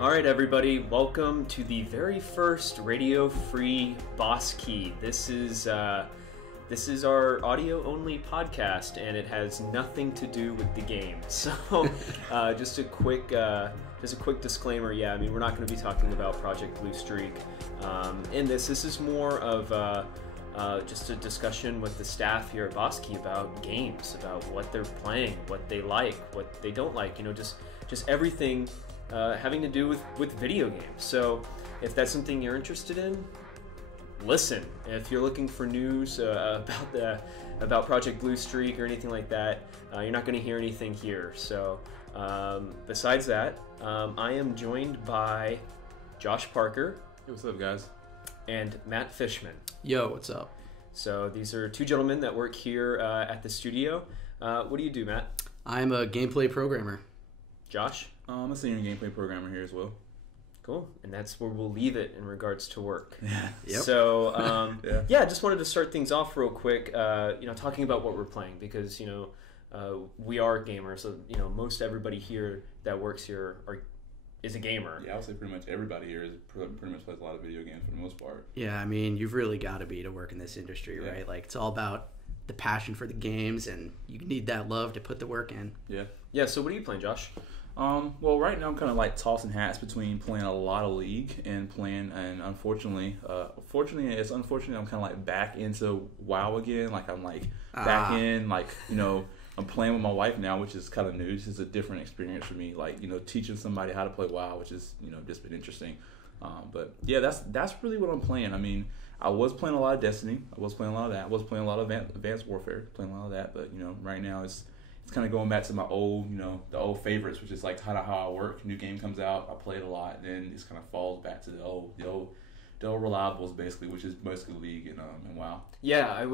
All right, everybody, welcome to the very first radio-free Boss Key. This is our audio-only podcast, and it has nothing to do with the game. So, just a quick disclaimer. Yeah, I mean, we're not going to be talking about Project BlueStreak. In this is more of just a discussion with the staff here at Boss Key about games, about what they're playing, what they like, what they don't like. You know, just everything having to do with video games. So if that's something you're interested in, listen. If you're looking for news about Project BlueStreak or anything like that, you're not going to hear anything here. So besides that, I am joined by Josh Parker. Hey, what's up, guys? And Matt Fischman. Yo, what's up? So these are two gentlemen that work here at the studio. What do you do, Matt? I'm a gameplay programmer. Josh? I'm a senior gameplay programmer here as well. Cool. And that's where we'll leave it in regards to work. Yeah. Yep. So, yeah, just wanted to start things off real quick, talking about what we're playing because, we are gamers. So, most everybody here that works here is a gamer. Yeah, I would say pretty much everybody here pretty much plays a lot of video games for the most part. Yeah, I mean, you've really got to be to work in this industry, right? Like, it's all about the passion for the games, and you need that love to put the work in. Yeah. Yeah, so what are you playing, Josh? Well, right now I'm kind of like tossing hats between playing a lot of League and unfortunately, I'm kind of like back into WoW again. Like I'm like back in, like, I'm playing with my wife now, which is kind of new. This is a different experience for me. Like, teaching somebody how to play WoW, which is, just been interesting. But yeah, that's really what I'm playing. I mean, I was playing a lot of Destiny. I was playing a lot of that. I was playing a lot of Advanced Warfare, playing a lot of that. But, right now it's kind of going back to my old, the old favorites, which is like how I work. New game comes out, I play it a lot, and then it kind of falls back to the old reliables basically, which is mostly League and WoW. Yeah, I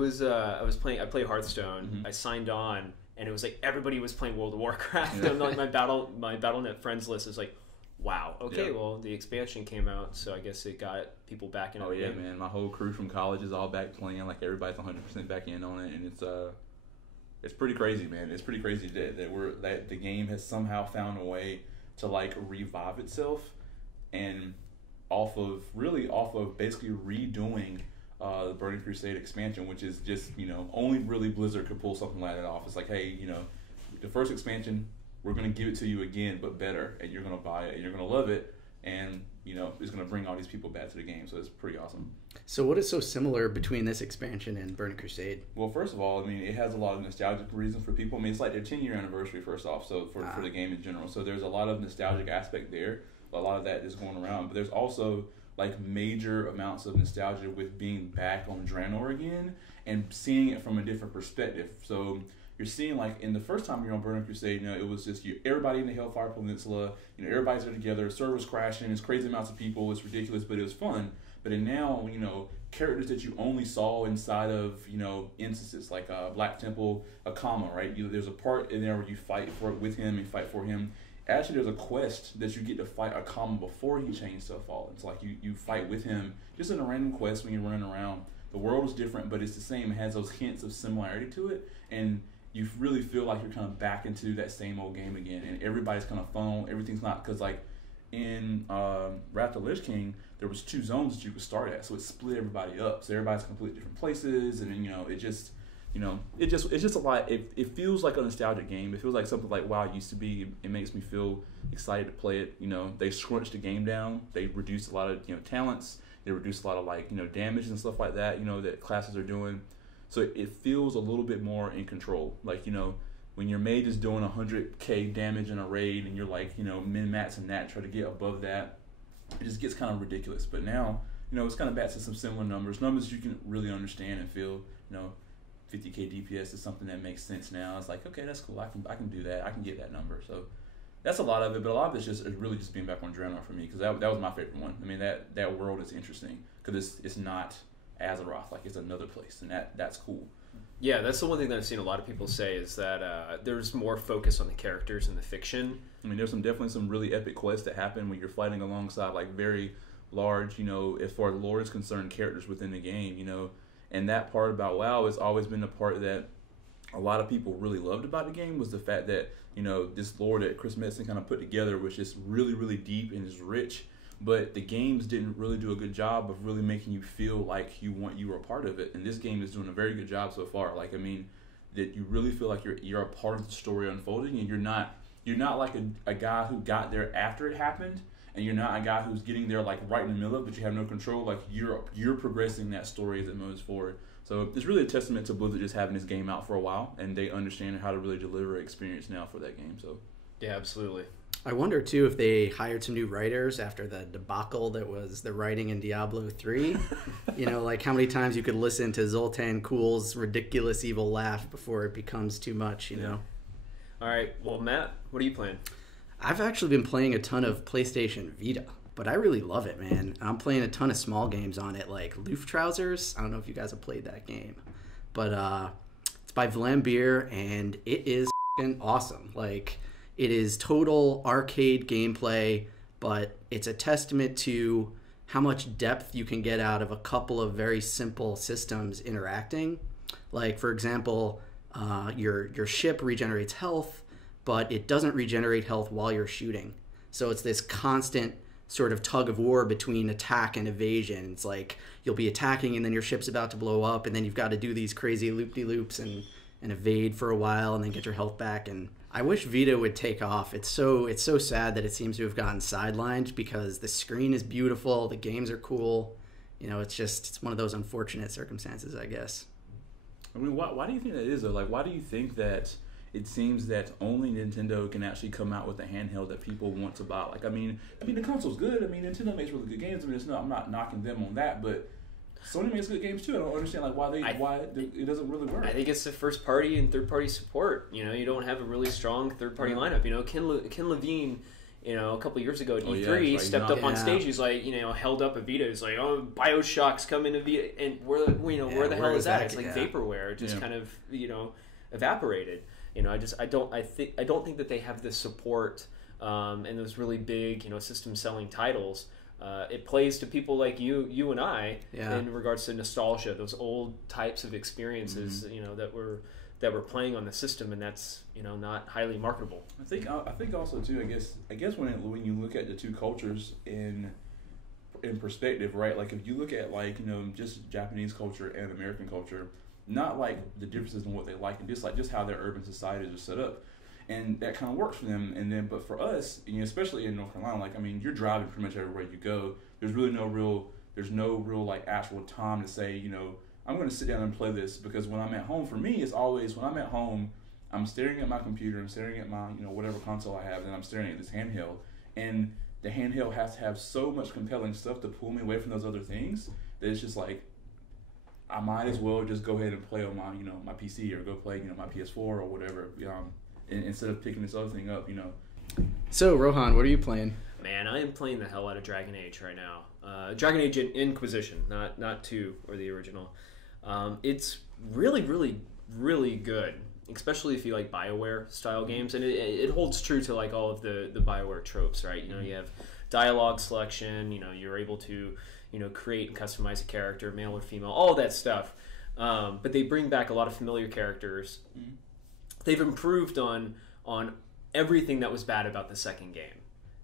play Hearthstone. Mm-hmm. I signed on, and it was like everybody was playing World of Warcraft. And like my BattleNet friends list is like, wow, okay, well the expansion came out, so I guess it got people back in. Oh yeah, man, my whole crew from college is all back playing. Like everybody's 100% back in on it, and it's pretty crazy, man. It's pretty crazy that the game has somehow found a way to like revive itself, and off of basically redoing the Burning Crusade expansion, which is just only really Blizzard could pull something like that off. It's like, hey, the first expansion, we're gonna give it to you again, but better, and you're gonna buy it, and you're gonna love it, and it's gonna bring all these people back to the game. So it's pretty awesome. So what is so similar between this expansion and Burning Crusade? Well, first of all, I mean, it has a lot of nostalgic reasons for people. I mean, it's like their 10-year anniversary, first off, so for the game in general. So there's a lot of nostalgic aspect there. A lot of that is going around. But there's also like major amounts of nostalgia with being back on Draenor again and seeing it from a different perspective. So you're seeing, like, in the first time you're on Burning Crusade, it was just everybody in the Hellfire Peninsula, everybody's there together, servers crashing, it's crazy amounts of people, it's ridiculous, but it was fun. But in now, characters that you only saw inside of, instances like Black Temple, Akama, right? There's a part in there where you fight with him and fight for him. Actually, there's a quest that you get to fight Akama before he changed to a Fallen. It's like you fight with him just in a random quest when you're running around. The world is different, but it's the same. It has those hints of similarity to it, and you really feel like you're kind of back into that same old game again, and everybody's kind of fun. Everything's not, because like in Wrath of the Lich King, there was 2 zones that you could start at, so it split everybody up. So everybody's completely different places, and then it's just a lot. It feels like a nostalgic game. It feels like something like WoW used to be. It makes me feel excited to play it. They scrunched the game down. They reduced a lot of talents. They reduced a lot of damage and stuff like that. That classes are doing. So it feels a little bit more in control. Like, when your mage is doing 100k damage in a raid and you're like, min-maxing that, try to get above that, it just gets kind of ridiculous. But now, it's kind of back to some similar numbers you can really understand and feel. 50k DPS is something that makes sense now. It's like, okay, that's cool. I can do that. I can get that number. So that's a lot of it, but a lot of it's really just being back on Draenor for me, because that was my favorite one. I mean, that world is interesting because it's not Azeroth, like it's another place, and that's cool. Yeah, that's the one thing that I've seen a lot of people say is that there's more focus on the characters and the fiction. I mean, there's definitely some really epic quests that happen when you're fighting alongside like very large, as far as lore is concerned, characters within the game, and that part about WoW has always been the part that a lot of people really loved about the game was the fact that, you know, this lore that Chris Metzen kind of put together was just really, really deep and just rich. But the games didn't really do a good job of really making you feel like you were a part of it. And this game is doing a very good job so far. Like, I mean, that you really feel like you're a part of the story unfolding, and you're not like a guy who got there after it happened, and you're not a guy who's getting there like right in the middle of it, but you have no control. Like, you're progressing that story as it moves forward. So it's really a testament to Blizzard just having this game out for a while, and they understand how to really deliver experience now for that game. So yeah, absolutely. I wonder, too, if they hired some new writers after the debacle that was the writing in Diablo 3. You know, like how many times you could listen to Zoltan Kuhl's ridiculous evil laugh before it becomes too much, you know? All right. Well, Matt, what are you playing? I've actually been playing a ton of PlayStation Vita, but I really love it, man. I'm playing a ton of small games on it, like Luftrausers. I don't know if you guys have played that game, but it's by Vlambeer, and it is f***ing awesome. Like, it is total arcade gameplay, but it's a testament to how much depth you can get out of a couple of very simple systems interacting. Like, for example, your ship regenerates health, but it doesn't regenerate health while you're shooting. So it's this constant sort of tug of war between attack and evasion. It's like you'll be attacking and then your ship's about to blow up, and then you've got to do these crazy loop-de-loops and evade for a while and then get your health back. And I wish Vita would take off. It's so sad that it seems to have gotten sidelined, because the screen is beautiful, the games are cool. You know, it's one of those unfortunate circumstances, I guess. I mean, why do you think that is, though? Like, why do you think that it seems that only Nintendo can actually come out with a handheld that people want to buy? Like, I mean, the console's good. I mean, Nintendo makes really good games. I mean, I'm not knocking them on that, but Sony makes good games too. I don't understand why it doesn't really work. I think it's the first party and third party support. You know, you don't have a really strong third party lineup. You know, Ken Levine, you know, a couple of years ago at E3 stepped up on stage. He's like, you know, held up a Vita. He's like, oh, BioShock's coming to Vita, and where the hell is that? It's like vaporware, just kind of, you know, evaporated. You know, I don't think that they have the support and those really big, you know, system selling titles. It plays to people like you and I in regards to nostalgia, those old types of experiences, you know, that we're playing on the system, and that's, you know, not highly marketable. I think also too. I guess when you look at the two cultures in perspective, right? Like, if you look at, like, you know, just Japanese culture and American culture, not like the differences in what they like and dislike, just how their urban societies are set up. And that kind of works for them. And then, but for us, you know, especially in North Carolina, like, I mean, you're driving pretty much everywhere you go. There's no real like actual time to say, you know, I'm going to sit down and play this, because when I'm at home, for me, it's always when I'm at home, I'm staring at my computer, I'm staring at my, you know, whatever console I have, and I'm staring at this handheld. And the handheld has to have so much compelling stuff to pull me away from those other things that it's just like, I might as well just go ahead and play on my, you know, my PC, or go play, you know, my PS4 or whatever. Instead of picking this other thing up, you know. So, Rohan, what are you playing? Man, I am playing the hell out of Dragon Age right now. Dragon Age Inquisition, not 2 or the original. It's really, really, really good, especially if you like BioWare style games, and it holds true to like all of the BioWare tropes, right? You know, you have dialogue selection. You know, you're able to, you know, create and customize a character, male or female, all of that stuff. But they bring back a lot of familiar characters. They've improved on everything that was bad about the second game,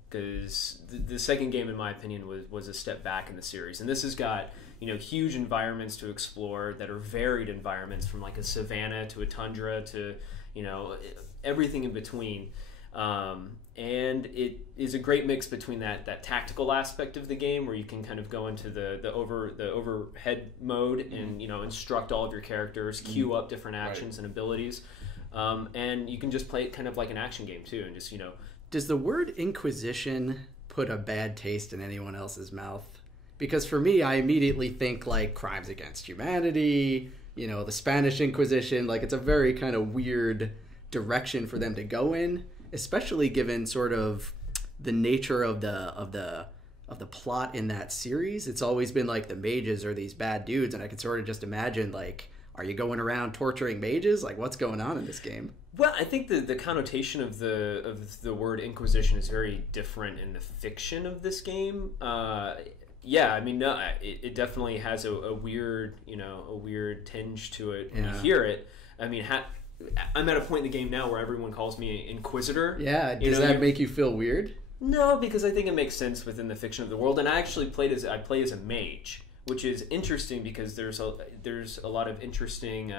because the second game, in my opinion, was a step back in the series. And this has got, you know, huge environments to explore that are varied environments, from like a savanna to a tundra to, you know, everything in between. And it is a great mix between that tactical aspect of the game, where you can kind of go into the overhead mode and, you know, instruct all of your characters, queue up different actions and abilities. And you can just play it kind of like an action game too, and just, you know. Does the word Inquisition put a bad taste in anyone else's mouth? Because for me, I immediately think like crimes against humanity, you know, the Spanish Inquisition. Like, it's a very kind of weird direction for them to go in, especially given sort of the nature of the plot in that series. It's always been like the mages are these bad dudes, and I can sort of just imagine, like, are you going around torturing mages? Like, what's going on in this game? Well, I think the connotation of the word Inquisition is very different in the fiction of this game. Yeah, I mean, no, it definitely has a weird, you know, a weird tinge to it when you hear it. I mean, I'm at a point in the game now where everyone calls me Inquisitor. Yeah, does that make you feel weird? No, because I think it makes sense within the fiction of the world, and I actually play as a mage, which is interesting because there's a lot of interesting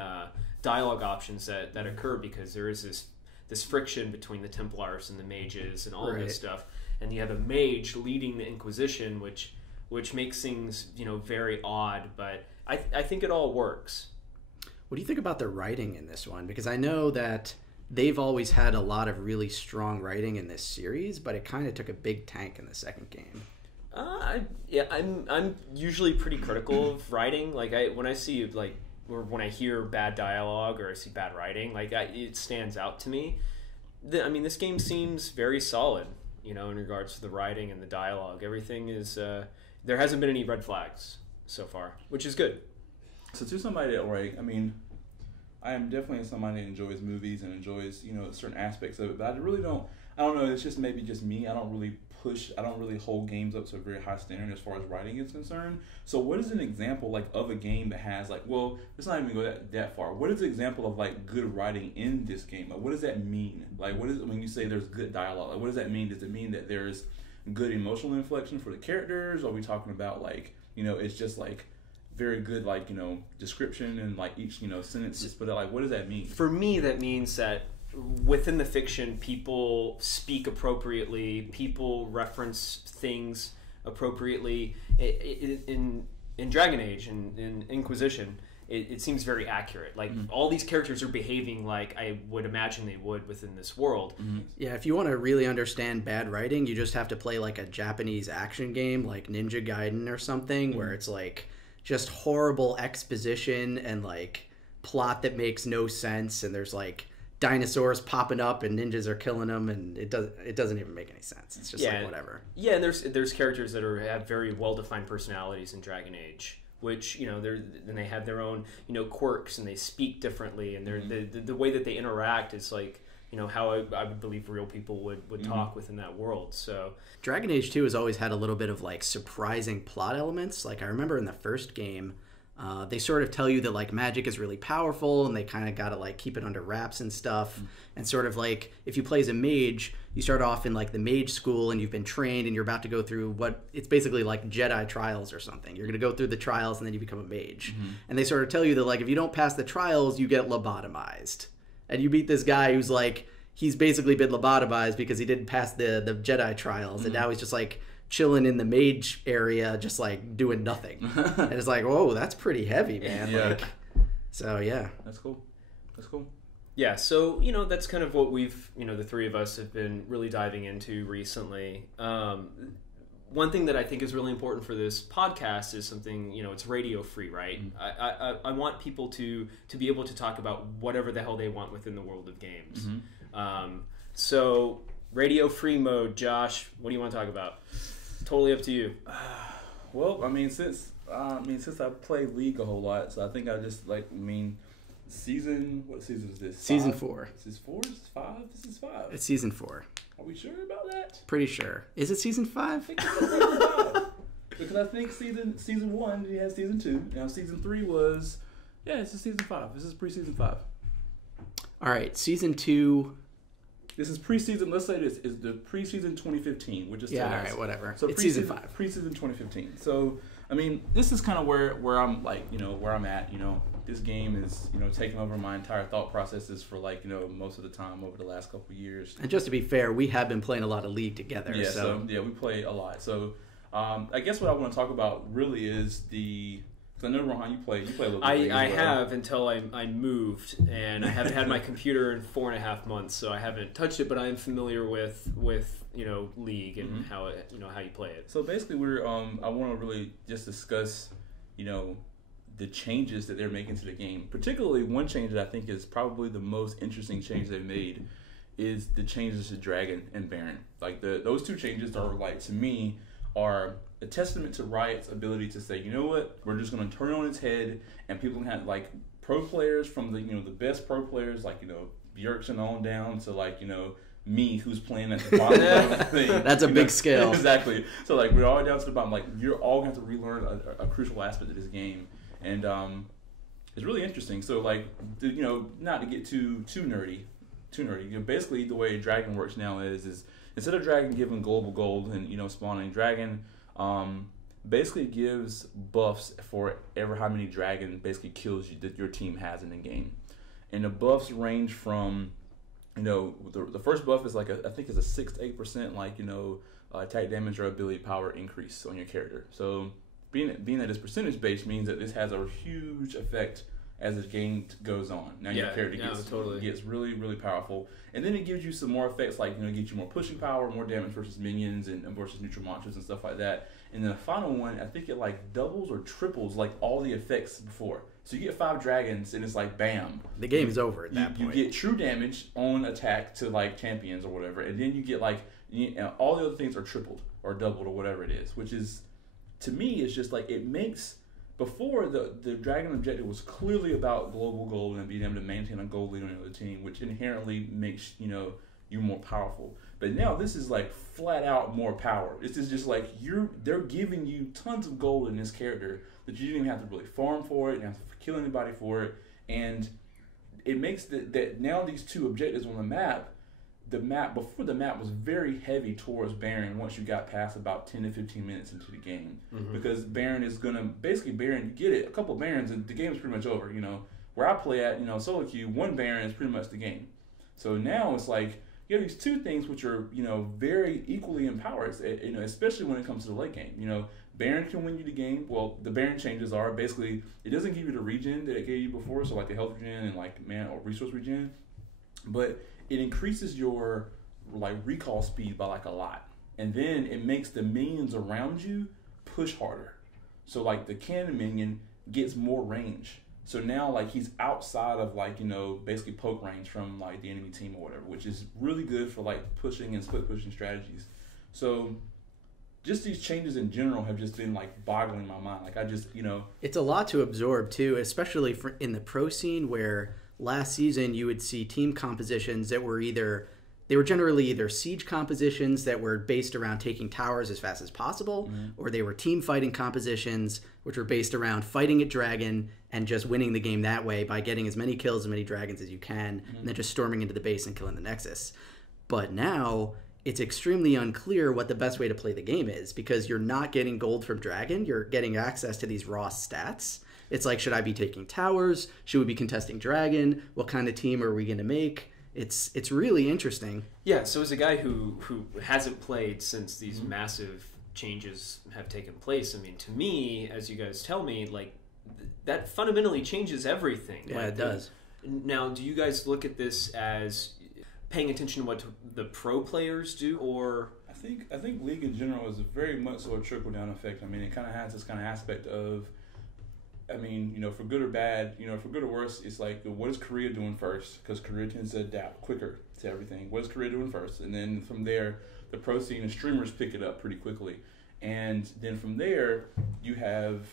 dialogue options that occur because there is this friction between the Templars and the mages and all of this stuff, and you have a mage leading the Inquisition, which makes things very odd, but I think it all works. What do you think about the writing in this one? Because I know that they've always had a lot of really strong writing in this series, but it kind of took a big tank in the second game. I'm usually pretty critical of writing. Like when I see or when I hear bad dialogue or I see bad writing, it stands out to me. This game seems very solid, in regards to the writing and the dialogue. Everything is there hasn't been any red flags so far, which is good. So to somebody that I am definitely somebody that enjoys movies and enjoys, certain aspects of it, but I don't know, it's just maybe just me. I don't really hold games up to a very high standard as far as writing is concerned. So what is an example of a game that has let's not even go that far. What is an example of good writing in this game? What does that mean? What is it when you say there's good dialogue? What does that mean? Does it mean that there's good emotional inflection for the characters? Are we talking about it's just very good description and each sentence just put out what does that mean? For me, that means that within the fiction, people speak appropriately, people reference things appropriately. In Dragon Age and in Inquisition, it seems very accurate. All these characters are behaving like I would imagine they would within this world. Mm-hmm. Yeah, if you want to really understand bad writing, you just have to play a Japanese action game like Ninja Gaiden or something, where it's just horrible exposition and plot that makes no sense, and there's dinosaurs popping up and ninjas are killing them, and it doesn't even make any sense. It's just whatever. Yeah, and there's characters that have very well defined personalities in Dragon Age, which they have their own quirks and they speak differently, and the way that they interact is how I would believe real people would talk within that world. So Dragon Age 2 has always had a little bit of surprising plot elements. I remember in the first game, they sort of tell you that magic is really powerful and they kind of got to keep it under wraps and stuff. And sort of if you play as a mage, you start off in the mage school and you've been trained and you're about to go through it's basically Jedi trials or something. You're going to go through the trials and then you become a mage. And they sort of tell you that if you don't pass the trials, you get lobotomized. And you beat this guy who's he's basically been lobotomized because he didn't pass the Jedi trials, and now he's just chilling in the mage area, just doing nothing. And it's whoa, that's pretty heavy, man. Yeah. So yeah, that's cool. Yeah, so that's kind of what we've the three of us have been really diving into recently. One thing that I think is really important for this podcast is something, it's radio free, right? I want people to be able to talk about whatever the hell they want within the world of games. So radio free mode, Josh, what do you want to talk about? Totally up to you. Well, since I play League a whole lot, so I think I just what season is this? Season 4. This is 4? This is 5? This is 5. It's season 4. Are we sure about that? Pretty sure. Is it season 5? I think it's season 5. Because I think season 1, you had season 2. Now season 3 was, this is season 5. This is pre-season 5. All right, season 2. This is pre-season, let's say this is the pre-season 2015, which is all right, whatever. So it's season 5. Pre-season 2015. So, this is kind of where I'm where I'm at, this game is, taking over my entire thought processes for most of the time over the last couple of years. And just to be fair, we have been playing a lot of League together. Yeah, so we play a lot. So, I guess what I want to talk about really is because I know, Rohan, you play a little bit. I have until I moved, and I haven't had my computer in 4.5 months, so I haven't touched it. But I am familiar with League and how you play it. So basically, I want to really just discuss the changes that they're making to the game. Particularly, one change that I think is probably the most interesting change they've made is the changes to Dragon and Baron. Those two changes are to me are a testament to Riot's ability to say, you know what, we're just going to turn it on its head, and people can have pro players from the the best pro players Bjergsen on down to me who's playing at the bottom of the thing. That's a big scale. Exactly. So we're all down to the bottom. You're all going to have to relearn a crucial aspect of this game, and is really interesting. So like, not to get too nerdy. Basically, the way Dragon works now is instead of Dragon giving global gold and spawning Dragon, basically gives buffs for how many Dragon basically kills that your team has in the game, and the buffs range from the first buff is like I think it's a 6 to 8% attack damage or ability power increase on your character. So being that it's percentage based means that this has a huge effect as the game goes on. Now your character gets really, really powerful. And then it gives you some more effects like, it gives you more pushing power, more damage versus minions and versus neutral monsters and stuff like that. And then the final one, I think it like doubles or triples like all the effects before. So you get 5 dragons and it's like bam. The game is over at that point. You get true damage on attack to like champions or whatever. And then you get like, all the other things are tripled or doubled or whatever it is, which is, to me, it's just like it makes... Before, the Dragon objective was clearly about global gold and being able to maintain a gold lead on the other team, which inherently makes you more powerful. But now this is like flat out more power. This is just like they're giving you tons of gold in this character that you didn't even have to really farm for it, you didn't have to kill anybody for it, and it makes that now these 2 objectives on the map. Before the map was very heavy towards Baron once you got past about 10 to 15 minutes into the game. Mm-hmm. Because Baron is going to, you get it, a couple of Barons and the game is pretty much over. Where I play at, solo queue, 1 Baron is pretty much the game. So now it's like, you have these 2 things which are, very equally empowered, especially when it comes to the late game. Baron can win you the game. Well, the Baron changes are basically, it doesn't give you the regen that it gave you before, so like the health regen and like mana or resource regen, but it increases your like recall speed by like a lot, and then it makes the minions around you push harder. So like the cannon minion gets more range. So now like he's outside of like basically poke range from like the enemy team or whatever, which is really good for like pushing and split pushing strategies. So just these changes in general have just been like boggling my mind. Like I just it's a lot to absorb too, especially in the pro scene where. Last season, you would see team compositions that were generally either siege compositions that were based around taking towers as fast as possible, or they were team fighting compositions, which were based around fighting at dragon and just winning the game that way by getting as many kills, as many dragons as you can, and then just storming into the base and killing the Nexus. But now, it's extremely unclear what the best way to play the game is, because you're not getting gold from dragon, you're getting access to these raw stats. It's like, should I be taking towers? Should we be contesting dragon? What kind of team are we going to make? It's really interesting. Yeah, so as a guy who hasn't played since these massive changes have taken place, I mean, to me, as you guys tell me, like, that fundamentally changes everything. Yeah, like, it does. Now, do you guys look at this as paying attention to what the pro players do, or... I think League in general is very much so a trickle-down effect. I mean, it kind of has this kind of aspect of... I mean, for good or bad, for good or worse, it's like, what is Korea doing first? Because Korea tends to adapt quicker to everything. What is Korea doing first? And then from there, the pro scene and streamers pick it up pretty quickly. And then from there, you have,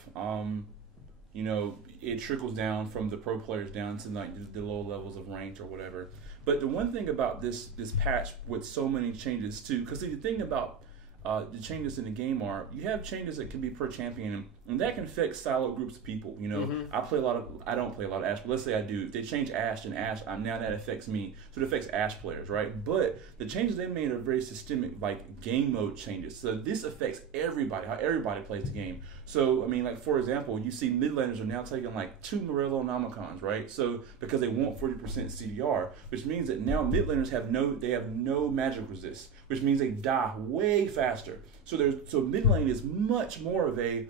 it trickles down from the pro players down to like the low levels of range or whatever. But the one thing about this patch with so many changes too, because the thing about the changes in the game are, you have changes that can be per champion, and that can affect siloed groups of people. I don't play a lot of Ashe, but let's say I do. If they change Ashe and Ashe, now that affects me. So it affects Ashe players, right? But the changes they made are very systemic, like game mode changes. So this affects everybody, how everybody plays the game. So, I mean, like, for example, you see mid laners are now taking like 2 Morello Nomicons, right? So, because they want 40% CDR, which means that now mid laners have no magic resist, which means they die way faster. So mid lane is much more of a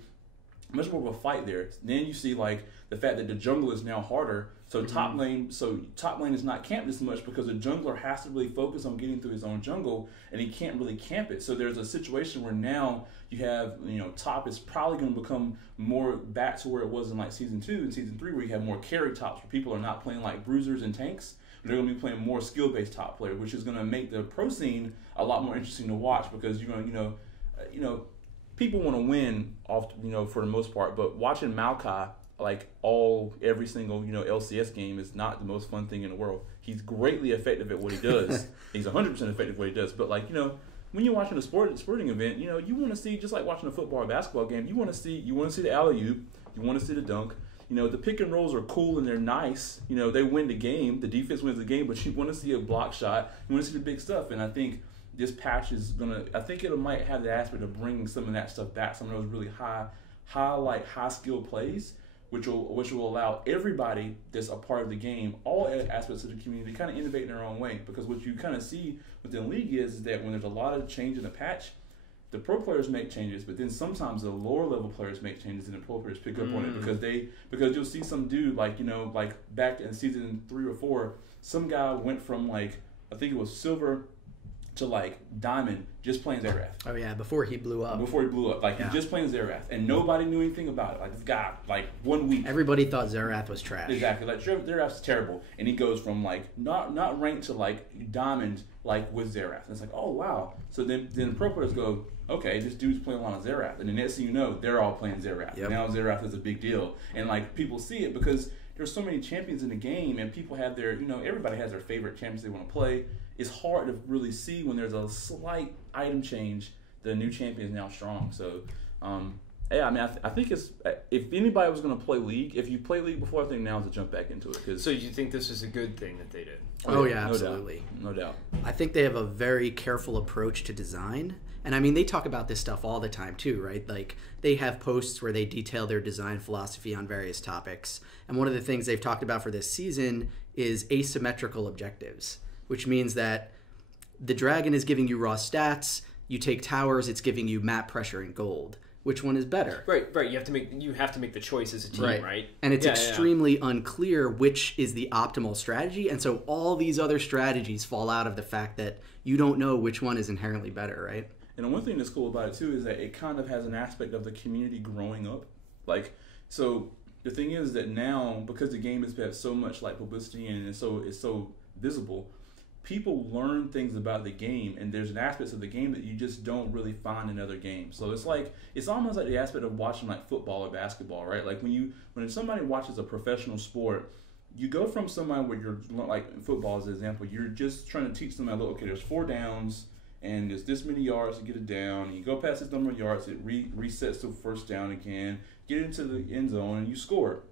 fight there. Then you see like the fact that the jungle is now harder. So top lane is not camped as much because the jungler has to really focus on getting through his own jungle, and he can't really camp it. So there's a situation where now you have, top is probably going to become more back to where it was in like season 2 and season 3, where you have more carry tops, where people are not playing like bruisers and tanks. They're going to be playing more skill-based top player, which is going to make the pro scene a lot more interesting to watch, because you're going to, people want to win off, for the most part, but watching Maokai like every single LCS game is not the most fun thing in the world. He's greatly effective at what he does. He's 100% effective at what he does. But like when you're watching a sporting event, you want to see, just like watching a football or basketball game, you want to see the alley-oop, you want to see the dunk, the pick and rolls are cool and they're nice. They win the game. The defense wins the game, but you want to see a block shot. You want to see the big stuff. And I think this patch is I think it might have the aspect of bringing some of that stuff back. Some of those really high skill plays, which will allow everybody that's a part of the game, all aspects of the community, to kind of innovate in their own way. Because what you kind of see within League is that when there's a lot of change in the patch, the pro players make changes, but then sometimes the lower level players make changes, and the pro players pick up on it because you'll see some dude like back in season 3 or 4, some guy went from I think it was silver to diamond just playing Zerath. Oh yeah, before he blew up. He just playing Zerath, and nobody knew anything about it. This guy, 1 week. Everybody thought Zerath was trash. Exactly, Zerath's terrible, and he goes from not ranked to diamond with Zerath. And it's oh wow. So then pro players go, okay, this dude's playing a lot of Zerath, and the next thing you know, they're all playing Zerath. Yep. Now Zerath is a big deal, and people see it because there's so many champions in the game, and people have their everybody has their favorite champions they want to play. It's hard to really see when there's a slight item change that a new champion is now strong. So, I think it's if anybody was going to play League, if you play League before, I think now is to jump back into it. So you think this is a good thing that they did? Oh yeah, absolutely. No doubt. I think they have a very careful approach to design. And I mean, they talk about this stuff all the time too, right? They have posts where they detail their design philosophy on various topics. And one of the things they've talked about for this season is asymmetrical objectives, which means that the dragon is giving you raw stats. You take towers, it's giving you map pressure and gold. Which one is better? Right. You have to make the choice as a team, right? And it's extremely unclear which is the optimal strategy, and so all these other strategies fall out of the fact that you don't know which one is inherently better, right? And the one thing that's cool about it too is that it kind of has an aspect of the community growing up. So the thing is that now, because the game has had so much publicity and it's so visible, people learn things about the game, and there's an aspect of the game that you just don't really find in other games. So it's almost like the aspect of watching football or basketball, right? When somebody watches a professional sport, you go from somebody where you're football as an example, you're just trying to teach them okay, there's 4 downs and there's this many yards to get it down. You go past this number of yards, it resets to first down again, get into the end zone, and you score.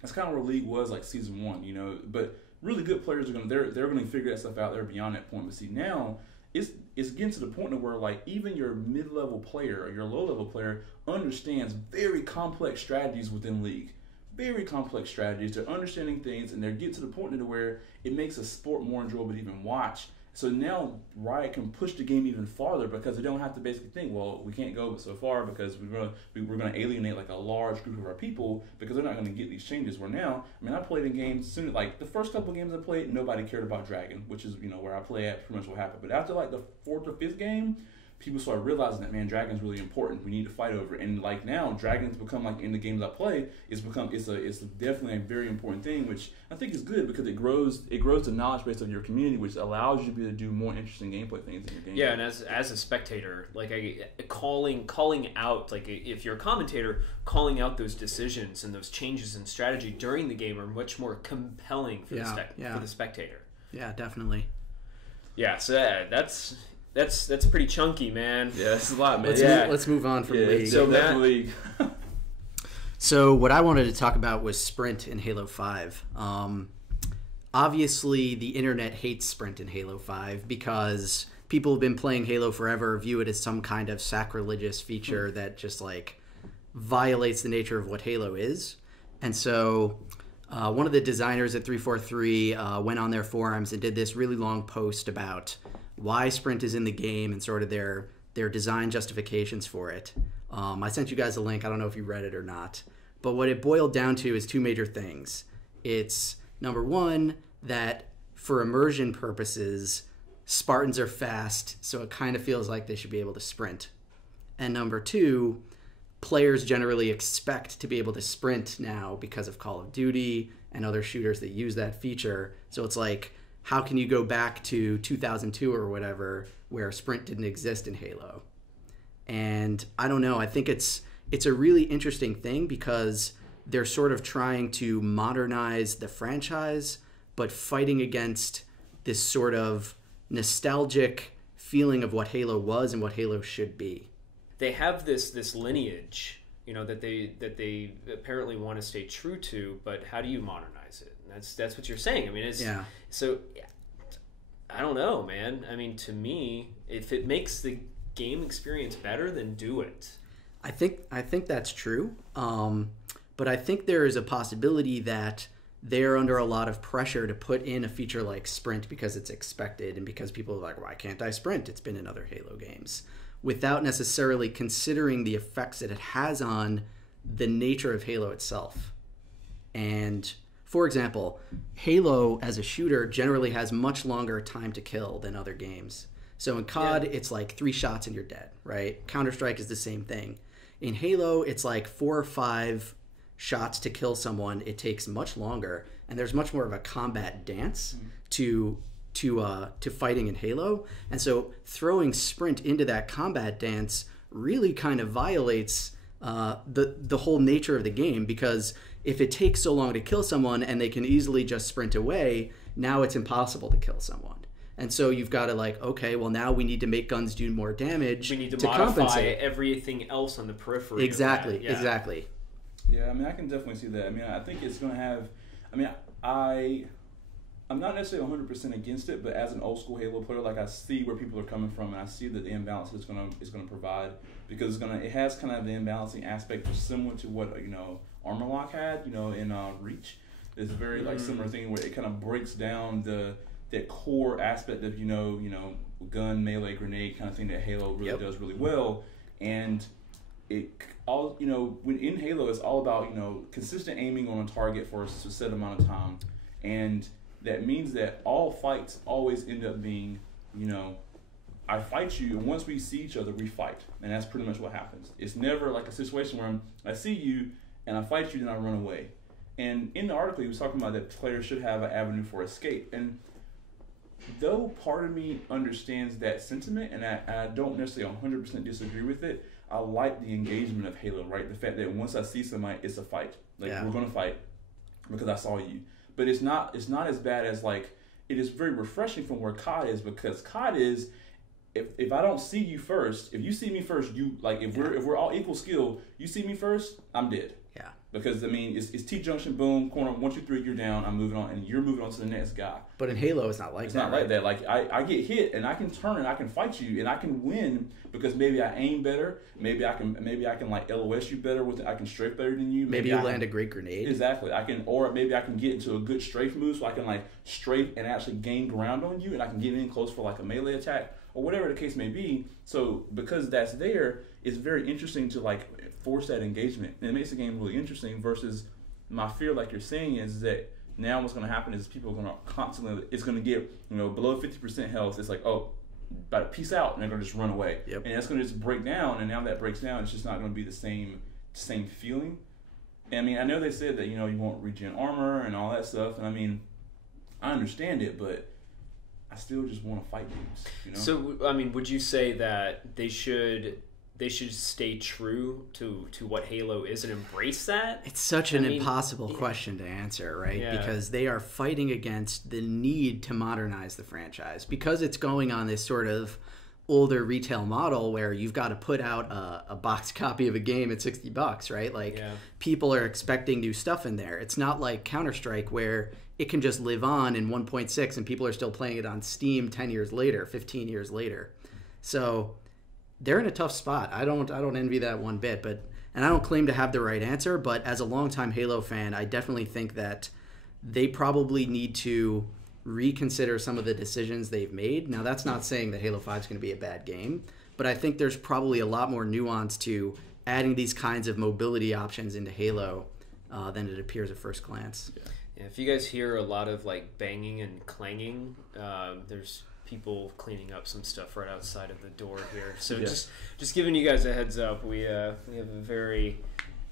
That's kind of where League was season 1, but really good players they're going to figure that stuff out. They're beyond that point. But see, now it's getting to the point where even your mid-level player or your low-level player understands very complex strategies within League. Very complex strategies. They're understanding things, and they're getting to the point where it makes a sport more enjoyable to even watch. So now Riot can push the game even farther because they don't have to basically think, well, we can't go so far because we're going to alienate a large group of our people because they're not going to get these changes. Where now, I played in games soon, the first couple of games I played, nobody cared about Dragon, which is where I play at, pretty much what happened. But after the 4th or 5th game, people started realizing that Dragon's really important. We need to fight over it. And now Dragon's become in the games I play, it's definitely a very important thing, which I think is good because it grows the knowledge base of your community, which allows you to be able to do more interesting gameplay things in your game. Yeah, and as a spectator, calling out, if you're a commentator, calling out those decisions and those changes in strategy during the game are much more compelling for the spectator. Yeah, definitely. Yeah, so that's pretty chunky, man. Yeah, that's a lot, man. Let's move on from League. So League. So what I wanted to talk about was Sprint in Halo 5. Obviously, the internet hates Sprint in Halo 5 because people have been playing Halo forever, view it as some kind of sacrilegious feature that just violates the nature of what Halo is. And so one of the designers at 343 went on their forums and did this really long post about why Sprint is in the game and sort of their design justifications for it. I sent you guys a link. I don't know if you read it or not. But what it boiled down to is 2 major things. It's, number 1, that for immersion purposes, Spartans are fast, so it kind of feels like they should be able to sprint. And number 2, players generally expect to be able to sprint now because of Call of Duty and other shooters that use that feature. So it's how can you go back to 2002 or whatever where sprint didn't exist in Halo? And I don't know. I think it's a really interesting thing because they're sort of trying to modernize the franchise, but fighting against this sort of nostalgic feeling of what Halo was and what Halo should be. They have this lineage that they apparently want to stay true to, but how do you modernize it? And that's what you're saying. I mean, so I don't know, man. I mean, to me, if it makes the game experience better, then do it. I think that's true. But I think there is a possibility that they're under a lot of pressure to put in a feature like sprint because it's expected and because people are like, why can't I sprint? It's been in other Halo games, without necessarily considering the effects that it has on the nature of Halo itself. And for example, Halo as a shooter generally has much longer time to kill than other games. So in COD, it's like 3 shots and you're dead, right? Counter-Strike is the same thing. In Halo, it's like 4 or 5 shots to kill someone. It takes much longer, and there's much more of a combat dance to fighting in Halo. And so throwing sprint into that combat dance really kind of violates the whole nature of the game, because if it takes so long to kill someone and they can easily just sprint away, now it's impossible to kill someone. And so you've got to like, okay, well now we need to make guns do more damage. We need to modify compensate everything else on the periphery. Exactly, exactly. Yeah, I mean, I can definitely see that. I mean, I think it's going to have... I mean, I'm not necessarily 100% against it, but as an old school Halo player, like I see where people are coming from, and I see that the imbalance is going to provide, because it has kind of the imbalancing aspect similar to what Armor Lock had, in Reach. It's a very like similar thing where it kind of breaks down that core aspect of gun, melee, grenade kind of thing that Halo really does really well, and it all when in Halo it's all about consistent aiming on a target for a set amount of time, and that means that all fights always end up being I fight you, and once we see each other we fight, and that's pretty much what happens. It's never like a situation where I see you and I fight you then I run away. And in the article he was talking about that players should have an avenue for escape, and though part of me understands that sentiment, and I don't necessarily 100% disagree with it, I like the engagement of Halo, right? The fact that once I see somebody, it's a fight. Like, we're going to fight because I saw you. But it's not as bad as, like, it is very refreshing from where COD is, because COD is, if I don't see you first, if you see me first, you, like, if we're all equal skill, you see me first, I'm dead. Yeah. Because, I mean, it's T-junction, boom, corner, 1, 2, 3, you're down, I'm moving on, and you're moving on to the next guy. But in Halo, it's not like that. It's not like that. Like, I get hit, and I can turn, and I can fight you, and I can win because maybe I aim better, maybe I can like LOS you better with it, I can strafe better than you. Maybe you land a great grenade. Exactly. Or maybe I can get into a good strafe move, so I can like strafe and actually gain ground on you, and I can get in close for like a melee attack, or whatever the case may be. So because that's there, it's very interesting to like force that engagement, and it makes the game really interesting. Versus my fear, like you're saying, is that now what's going to happen is people are going to constantly, it's going to get below 50% health. It's like, oh, about to peace out, and they're going to just run away. Yep. And that's going to just break down, and now that breaks down, it's just not going to be the same feeling. And I mean, I know they said that you won't regen armor and all that stuff, and I mean, I understand it, but I still just want to fight games. So I mean, would you say that they should stay true to what Halo is and embrace that? It's such an impossible question to answer, right? Yeah. Because they are fighting against the need to modernize the franchise, because it's going on this sort of older retail model where you've got to put out a box copy of a game at $60, right? Like, people are expecting new stuff in there. It's not like Counter-Strike where it can just live on in 1.6 and people are still playing it on Steam 10 years later, 15 years later. So they're in a tough spot. I don't envy that one bit, and I don't claim to have the right answer, but as a longtime Halo fan, I definitely think that they probably need to reconsider some of the decisions they've made. Now, that's not saying that Halo 5 is going to be a bad game, but I think there's probably a lot more nuance to adding these kinds of mobility options into Halo than it appears at first glance. Yeah, if you guys hear a lot of like banging and clanging, there's people cleaning up some stuff right outside of the door here. So just giving you guys a heads up, we have a very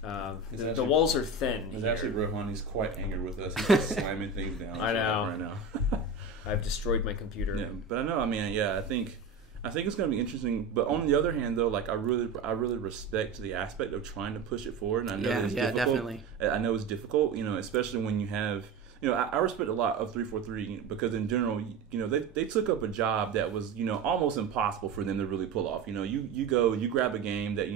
the walls are thin. It's actually Rohan. He's quite angry with us. He's just slamming things down. I know. Right now. I've destroyed my computer. Yeah, but I know. I mean, I think it's going to be interesting. But on the other hand, though, like I really respect the aspect of trying to push it forward. And I know it's difficult. Definitely. I know it's difficult. Especially when you have. I respect a lot of 343 because in general, they took up a job that was, almost impossible for them to really pull off. You grab a game that,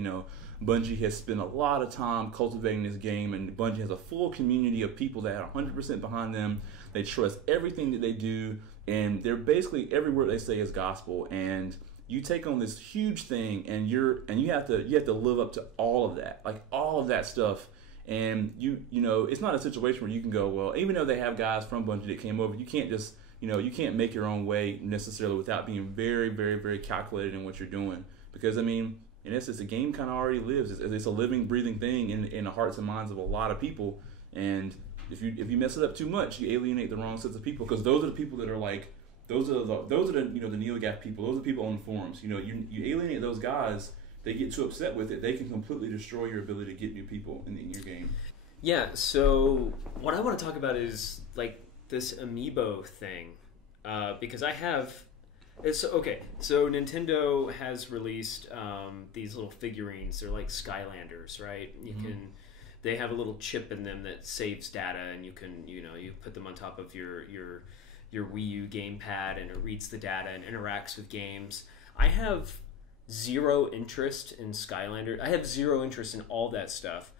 Bungie has spent a lot of time cultivating this game, and Bungie has a full community of people that are 100% behind them. They trust everything that they do, and they're basically every word they say is gospel. And you take on this huge thing, and you have to live up to all of that, like all of that stuff. And it's not a situation where you can go, well, even though they have guys from Bungie that came over, you can't just you can't make your own way necessarily without being very, very, very calculated in what you're doing. Because in essence, the game kind of already lives. It's a living, breathing thing in the hearts and minds of a lot of people. And if you mess it up too much, you alienate the wrong sets of people. Because those are the people that are like, those are the the NeoGAF people. Those are the people on the forums. You alienate those guys. They get too upset with it. They can completely destroy your ability to get new people in your game. Yeah. So what I want to talk about is like this Amiibo thing, because I have. So Nintendo has released these little figurines. They're like Skylanders, right? They have a little chip in them that saves data, and you can, you put them on top of your Wii U gamepad, and it reads the data and interacts with games. I have zero interest in Skylanders. I have zero interest in all that stuff,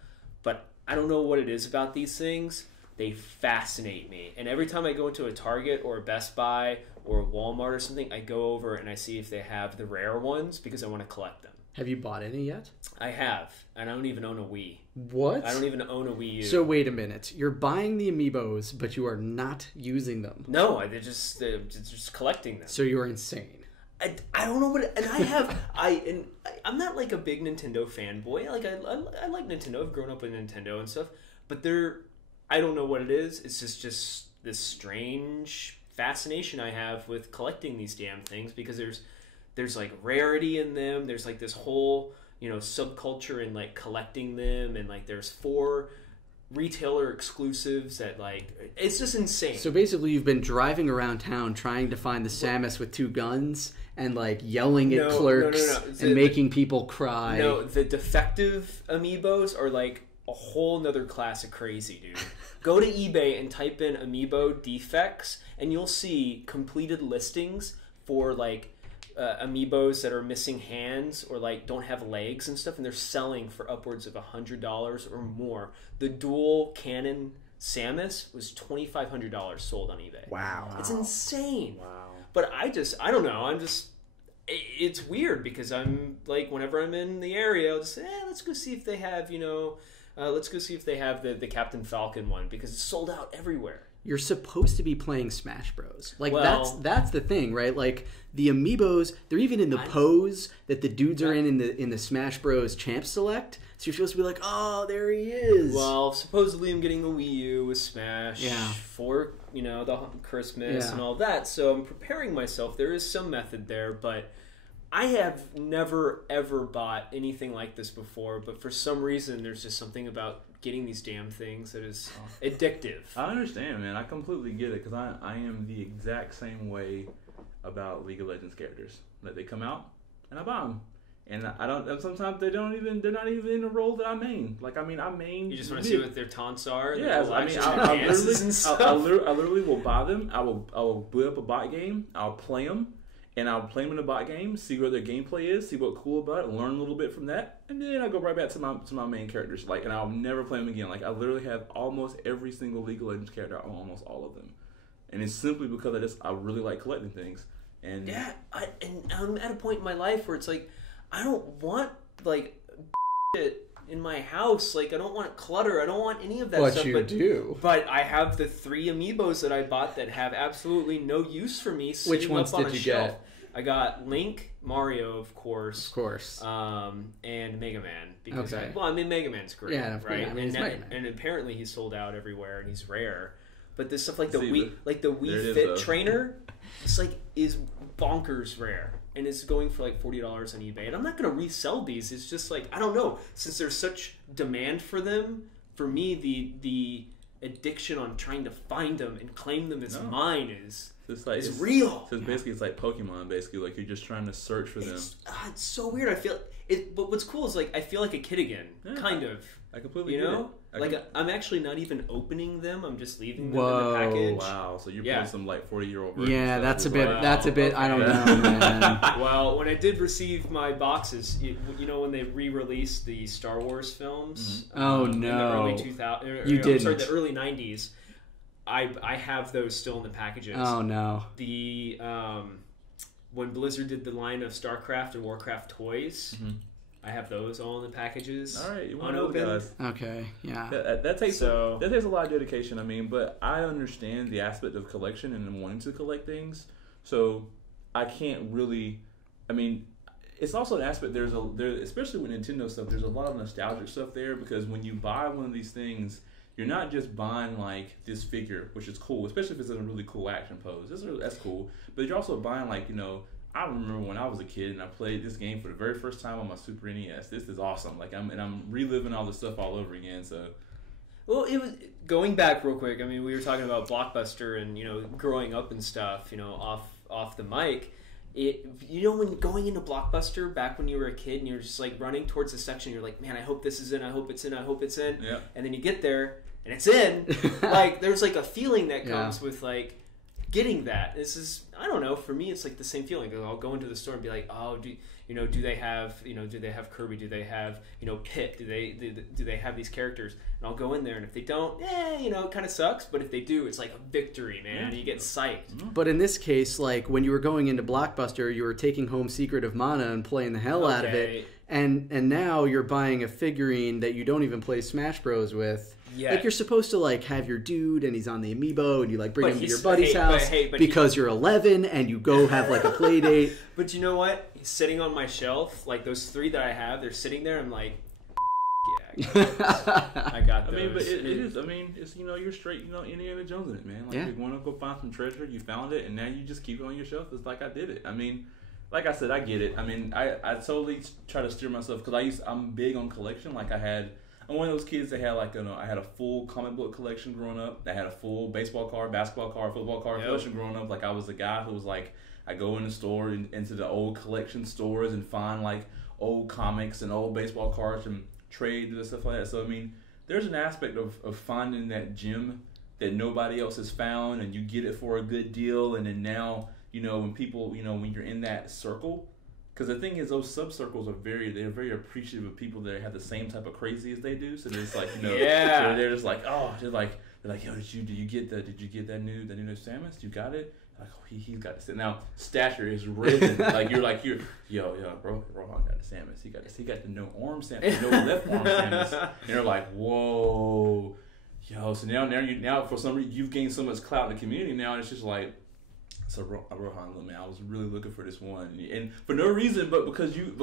but I don't know what it is about these things. They fascinate me. And every time I go into a Target or a Best Buy or a Walmart or something, I go over and I see if they have the rare ones because I want to collect them. Have you bought any yet? I have. And I don't even own a Wii. What? I don't even own a Wii U. So wait a minute. You're buying the Amiibos, but you are not using them. No, they're just collecting them. So you're insane. I don't know what... And I'm not like a big Nintendo fanboy. Like, I like Nintendo. I've grown up with Nintendo and stuff. But I don't know what it is. It's just this strange fascination I have with collecting these damn things because there's like rarity in them. There's like this whole subculture in like collecting them, and like there's 4 retailer exclusives that like it's just insane. So basically, you've been driving around town trying to find the Samus with 2 guns and like yelling at clerks and making people cry. No, the defective Amiibos are like a whole nother class of crazy, dude. Go to eBay and type in Amiibo defects, and you'll see completed listings for like Amiibos that are missing hands or like don't have legs and stuff, and they're selling for upwards of $100 or more. The dual cannon Samus was $2,500 sold on eBay. Wow, it's insane. Wow. But I don't know. It's weird because I'm like, whenever I'm in the area, I'll just say, let's go see if they have, let's go see if they have the Captain Falcon one because it's sold out everywhere. You're supposed to be playing Smash Bros. Like, that's the thing, right? Like, the Amiibos, they're even in the pose that the dudes are in the Smash Bros. Champ Select. So you're supposed to be like, oh, there he is. Well, supposedly I'm getting the Wii U with Smash for, the Christmas and all that. So I'm preparing myself. There is some method there, but I have never, ever bought anything like this before. But for some reason, there's just something about getting these damn things that is addictive. I understand, man. I completely get it because I am the exact same way about League of Legends characters. That they come out and I buy them, and I don't. And sometimes they're not even in the role that I main. Like I main. You just want to see what their taunts are. Yeah, I literally will buy them. I will boot up a bot game. I'll play them. And I'll play them in a bot game, see what their gameplay is, see what's cool about it, learn a little bit from that, and then I'll go right back to my main characters. Like, and I'll never play them again. Like, I literally have almost every single League of Legends character. I own almost all of them, and it's simply because I really like collecting things. And yeah, and I'm at a point in my life where it's like, I don't want like shit in my house. Like, I don't want clutter. I don't want any of that stuff. But you do. But I have the 3 Amiibos that I bought that have absolutely no use for me. Which ones did you get? I got Link, Mario, of course, and Mega Man. Because Mega Man's great, right? And apparently he's sold out everywhere, and he's rare. But this stuff like the Wii Fit trainer, it's like is bonkers rare, and it's going for like $40 on eBay. And I'm not going to resell these. It's just like, I don't know, since there's such demand for them. For me, the addiction on trying to find them and claim them as mine is It's like is real. So basically, it's like Pokemon. Basically, like you're just trying to search for them. It's so weird. I feel it. But what's cool is like I feel like a kid again, kind of. I completely you get know. it. I'm actually not even opening them. I'm just leaving them Whoa. in the package. Wow. So you're putting some like 40-year-old version. Yeah, that's a bit. Wow. That's a bit. Okay. I don't know, man. Well, when I did receive my boxes, you know when they re-released the Star Wars films. Oh in the no. early 2000s. You didn't. Sorry, the early 90s. I have those still in the packages. Oh no. The when Blizzard did the line of StarCraft and WarCraft toys, I have those all in the packages. All right, you want unopened. guys. Okay. Yeah. That takes a lot of dedication. I mean, but I understand the aspect of collection and wanting to collect things. So I can't really. I mean, it's also an aspect. There, especially with Nintendo stuff. There's a lot of nostalgic stuff there because when you buy one of these things, you're not just buying like this figure, which is cool, especially if it's in a really cool action pose. That's cool. But you're also buying like, you know, I remember when I was a kid and I played this game for the very first time on my Super NES. This is awesome. Like I'm reliving all this stuff all over again. So, well, it was going back real quick. I mean, we were talking about Blockbuster and growing up and stuff. Off the mic. When going into Blockbuster back when you were a kid and you're just like running towards the section, you're like, man, I hope this is in. I hope it's in. I hope it's in. Yeah. And then you get there and it's in. Like there's like a feeling that comes with like getting that. This is, I don't know, for me it's like the same feeling. I'll go into the store and be like, oh, do they have Kirby? Do they have Pit? Do they have these characters? And I'll go in there, and if they don't, it kind of sucks. But if they do, it's like a victory, man. You get psyched. But in this case, like when you were going into Blockbuster, you were taking home Secret of Mana and playing the hell out of it, and now you're buying a figurine that you don't even play Smash Bros with. Yeah. Like you're supposed to like have your dude and he's on the Amiibo and you like bring him to your buddy's house because you're 11 and you go have like a play date. But you know what? He's sitting on my shelf, like those 3 that I have, they're sitting there. I'm like, I got those. I mean, but it is. I mean, it's you're straight. Indiana Jones in it, man. Like you want to go find some treasure, you found it, and now you just keep it on your shelf. It's like I did it. I mean, like I said, I get it. I mean, I totally try to steer myself because I'm big on collection. Like I'm one of those kids that had I had a full comic book collection growing up. I had a full baseball card, basketball card, football card collection growing up. Like I was the guy who was like, I go in the store into the old collection stores and find like old comics and old baseball cards and trade and stuff like that. So I mean, there's an aspect of finding that gem that nobody else has found, and you get it for a good deal, and then now when people when you're in that circle. Because the thing is, those sub-circles are they're very appreciative of people that have the same type of crazy as they do. So it's like, so they're just like, oh, they're like, yo, did you get that new Samus? You got it? Like, oh, he's got it. Now stature is risen. Like you're yo, bro, Rohan got the Samus. He got the no arm Samus, no left arm Samus. And they're like, whoa, yo. So now for some reason you've gained so much clout in the community. Now it's just like. So Rohan, man, I was really looking for this one, and for no reason, but because you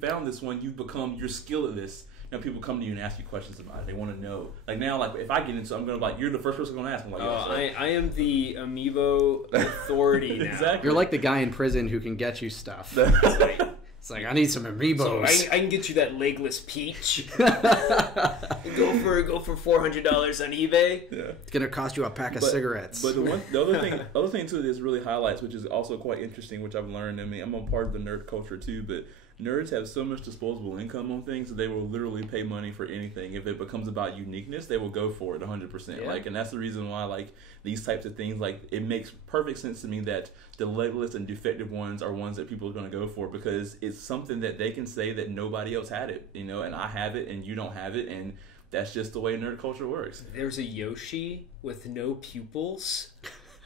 found this one, you've become you're skilled at this. Now people come to you and ask you questions about it. They want to know. Like now, like if I get into, I'm gonna you're the first person I'm gonna ask. I'm like, I am the Amiibo authority now. Exactly. You're like the guy in prison who can get you stuff. It's like, I need some Amiibos. So I can get you that legless peach. go for $400 on eBay. Yeah. It's gonna cost you a pack of cigarettes. But the other thing too, this really highlights, which is also quite interesting, which I've learned. I mean, I'm a part of the nerd culture too, but nerds have so much disposable income on things that they will literally pay money for anything. If it becomes about uniqueness, they will go for it 100%. Yeah. Like, and that's the reason why, like, these types of things, like, it makes perfect sense to me that the legless and defective ones are ones that people are going to go for because it's something that they can say that nobody else had it, and I have it and you don't have it, and that's just the way nerd culture works. There's a Yoshi with no pupils.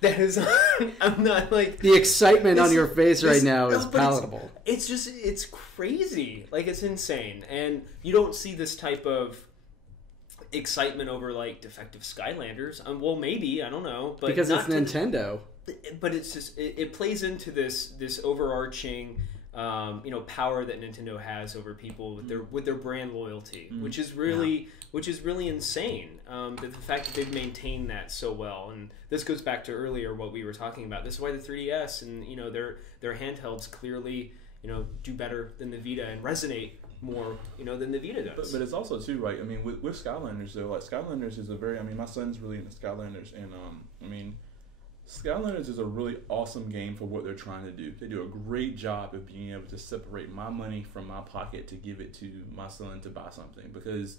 That is, I'm not like... The excitement on your face right now is palatable. It's crazy. Like, it's insane. And you don't see this type of excitement over, like, defective Skylanders. Well, maybe, I don't know. But because it's Nintendo. But it's just, it plays into this overarching... power that Nintendo has over people with their brand loyalty, which is really insane. The fact that they've maintained that so well, and this goes back to earlier what we were talking about. This is why the 3DS and their handhelds clearly do better than the Vita and resonate more than the Vita does. But it's also too, right? I mean, with Skylanders though, like Skylanders is my son's really into Skylanders, and Skylanders is a really awesome game for what they're trying to do. They do a great job of being able to separate my money from my pocket to give it to my son to buy something, because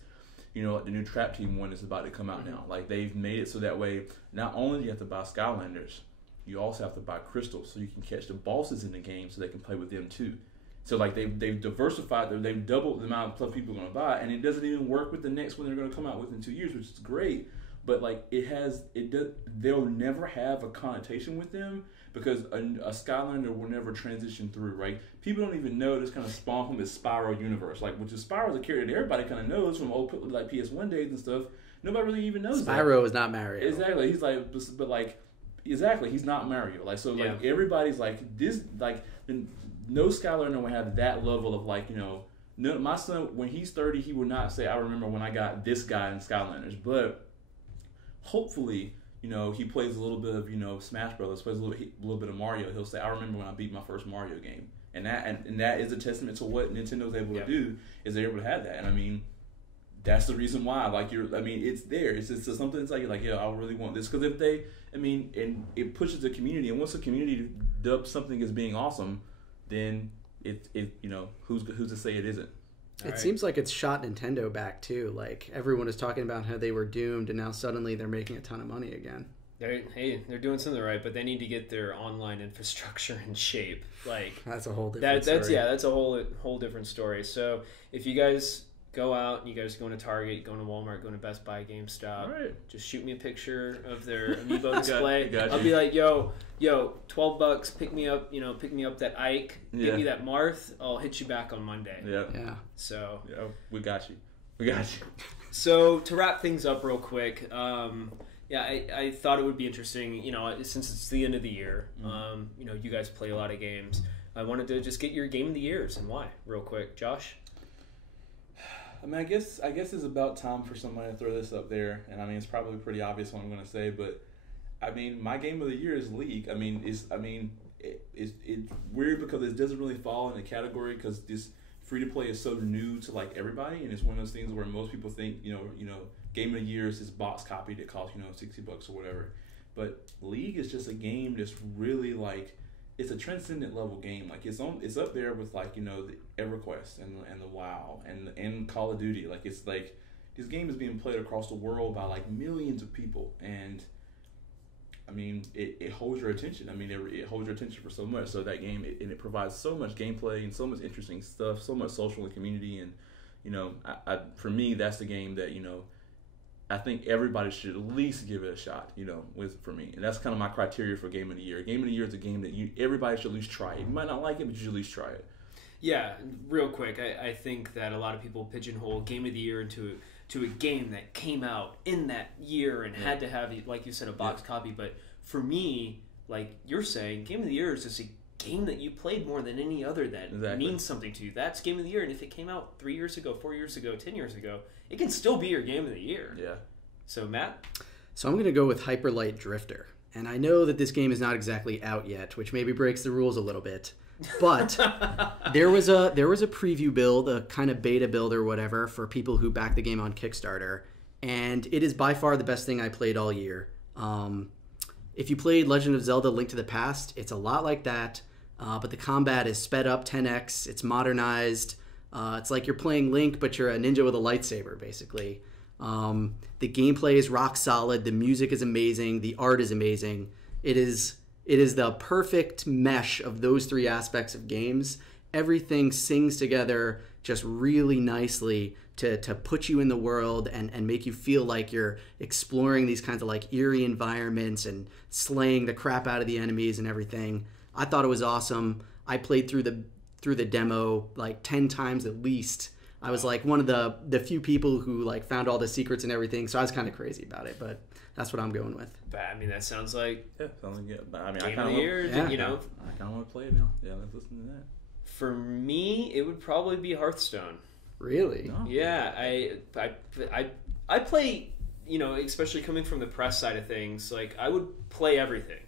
like the new Trap Team one is about to come out now. Like, they've made it so that way not only do you have to buy Skylanders, you also have to buy crystals so you can catch the bosses in the game so they can play with them too. So like they've diversified, they've doubled the amount of stuff people are going to buy, and it doesn't even work with the next one they're going to come out with in 2 years, which is great. But like they'll never have a connotation with them because a Skylander will never transition through, right? People don't even know this kind of spawned from this Spyro universe, like, which is Spyro's a character that everybody kind of knows from old like PS1 days and stuff. Nobody really even knows Spyro is not Mario. Exactly. He's like, but like, exactly, he's not Mario. Like, so like everybody's like this, like, no Skylander will have that level of like, no, my son, when he's 30, he will not say, I remember when I got this guy in Skylanders. But hopefully, he plays a little bit of Smash Brothers, plays a little bit of Mario. He'll say, I remember when I beat my first Mario game. And that is a testament to what Nintendo's able to do, is they're able to have that. And I mean, that's the reason why, like, it's there. It's just something that's like, yeah, I really want this. Because if they, and it pushes the community. And once the community dubs something as being awesome, then who's to say it isn't? It seems like it's shot Nintendo back too. Like, everyone is talking about how they were doomed, and now suddenly they're making a ton of money again. They're doing something right, but they need to get their online infrastructure in shape. Like, that's a whole different story. That's a whole different story. So if you guys go out, you guys going to Target, going to Walmart, going to Best Buy, GameStop, just shoot me a picture of their Amiibo display. I'll be like, yo, $12, pick me up that Ike, give me that Marth, I'll hit you back on Monday. Yeah. So we got you. So to wrap things up real quick, I thought it would be interesting, since it's the end of the year, you guys play a lot of games. I wanted to just get your game of the years and why, real quick. Josh? I mean, I guess it's about time for somebody to throw this up there, and I mean, it's probably pretty obvious what I'm going to say, but I mean, my game of the year is League. It's weird because it doesn't really fall in the category because this free to play is so new to like everybody, and it's one of those things where most people think game of the year is this box copy that costs $60 or whatever, but League is just a game that's really like, it's a transcendent level game. Like, it's up there with like the EverQuest and the WoW and Call of Duty. Like, it's like this game is being played across the world by like millions of people, and I mean it holds your attention. I mean it holds your attention for so much. So that game it provides so much gameplay and so much interesting stuff, so much social and community, and for me that's the game that I think everybody should at least give it a shot, for me. And that's kind of my criteria for Game of the Year. Game of the Year is a game that everybody should at least try it. You might not like it, but you should at least try it. Yeah, real quick, I think that a lot of people pigeonhole Game of the Year into a game that came out in that year and had to have, like you said, a box copy. But for me, like you're saying, Game of the Year is just a game that you played more than any other that means something to you. That's Game of the Year. And if it came out 3 years ago, 4 years ago, 10 years ago, it can still be your Game of the Year. Yeah. So, Matt? So I'm going to go with Hyper Light Drifter. And I know that this game is not exactly out yet, which maybe breaks the rules a little bit. But there was a preview build, a kind of beta build or whatever, for people who backed the game on Kickstarter. And it is by far the best thing I played all year. If you played Legend of Zelda Link to the Past, it's a lot like that. But the combat is sped up 10x. It's modernized. It's like you're playing Link, but you're a ninja with a lightsaber, basically. The gameplay is rock solid. The music is amazing. The art is amazing. It is the perfect mesh of those three aspects of games. Everything sings together just really nicely to put you in the world and make you feel like you're exploring these kinds of like eerie environments and slaying the crap out of the enemies and everything. I thought it was awesome. I played through the demo like 10 times at least. I was like one of the few people who like found all the secrets and everything, so I was kind of crazy about it, but that's what I'm going with. But I mean, that sounds like sounds good. But I mean, Game of the Year, I kind of want to play it now. Yeah, let's listen to that. For me, it would probably be Hearthstone. Really? No. Yeah, I play, especially coming from the press side of things. Like, I would play everything,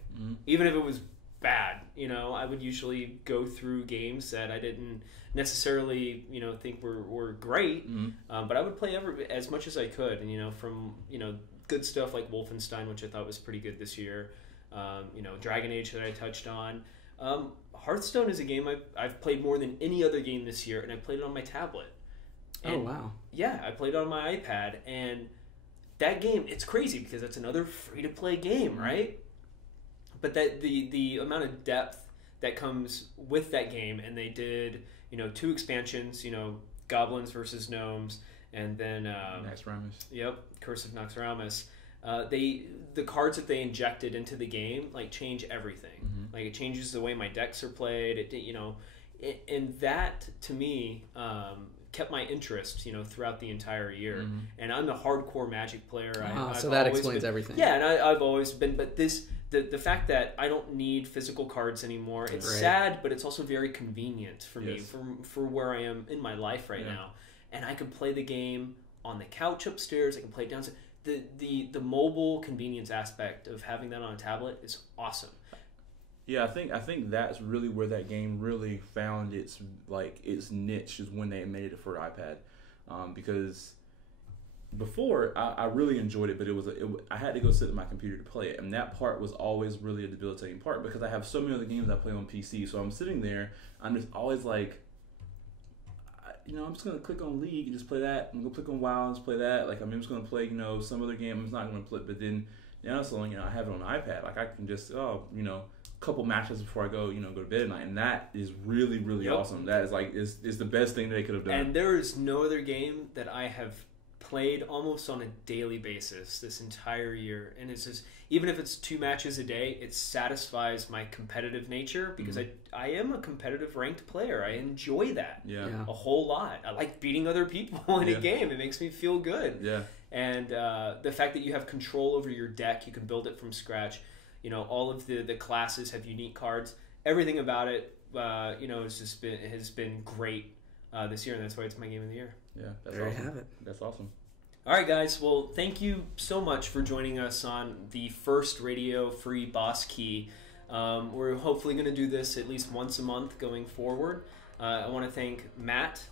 even if it was bad. I would usually go through games that I didn't necessarily think were great, but I would play as much as I could, and from good stuff like Wolfenstein, which I thought was pretty good this year, Dragon Age that I touched on. Hearthstone is a game I've played more than any other game this year, and I played it on my tablet. And, oh, wow. Yeah, I played it on my iPad, and that game, it's crazy because it's another free-to-play game, right? But that the amount of depth that comes with that game, and they did, 2 expansions, Goblins versus Gnomes, and then... Naxxramas. Yep, Curse of Naxxramas. The cards that they injected into the game change everything. Mm-hmm. It changes the way my decks are played. And that to me kept my interest throughout the entire year. Mm-hmm. And I'm a hardcore Magic player. So that explains everything. Yeah, and I've always been. But the fact that I don't need physical cards anymore. It's sad, but it's also very convenient for me for where I am in my life right now. And I can play the game on the couch upstairs. I can play it downstairs. The mobile convenience aspect of having that on a tablet is awesome. Yeah, I think that's really where that game really found its niche, is when they made it for iPad, because before I really enjoyed it, but I had to go sit at my computer to play it, and that part was always really a debilitating part because I have so many other games I play on PC. So I'm sitting there, I'm just always like, I'm just going to click on League and just play that. I'm going to click on WoW and just play that. I'm just going to play, some other game. I'm just not going to play. But then, so, I have it on iPad. I can just, a couple matches before I go, go to bed at night. And that is really, really awesome. That is the best thing they could have done. And there is no other game that I have played almost on a daily basis this entire year. And it's just, even if it's 2 matches a day, it satisfies my competitive nature because I am a competitive ranked player. I enjoy that a whole lot. I like beating other people in a game. It makes me feel good. Yeah. And the fact that you have control over your deck, you can build it from scratch. All of the classes have unique cards. Everything about it, has been great this year, and that's why it's my game of the year. Yeah, that's there awesome. You have it. That's awesome. All right, guys. Well, thank you so much for joining us on the first radio-free Boss Key. We're hopefully going to do this at least once a month going forward. I want to thank Matt.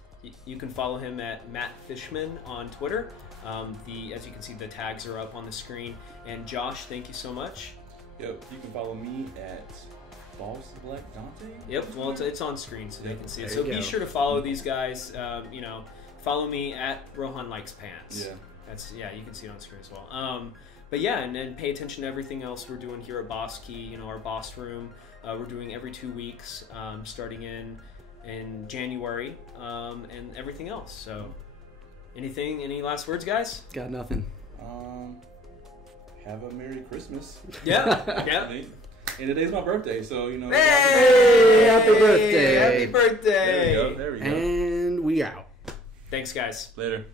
You can follow him at Matt Fischman on Twitter. As you can see, the tags are up on the screen. And Josh, thank you so much. Yep, you can follow me at Balls Black Dante. Yep, well, it's on screen so they can see it. So be sure to follow these guys. Follow me at Rohan Likes Pants. Yeah, you can see it on screen as well. But yeah, and then pay attention to everything else we're doing here at Boss Key. Our Boss Room. We're doing every 2 weeks, starting in January, and everything else. So, any last words, guys? Got nothing. Have a Merry Christmas. Yeah. And today's my birthday, so Hey! Happy birthday! Happy birthday! There we go. And we out. Thanks, guys. Later.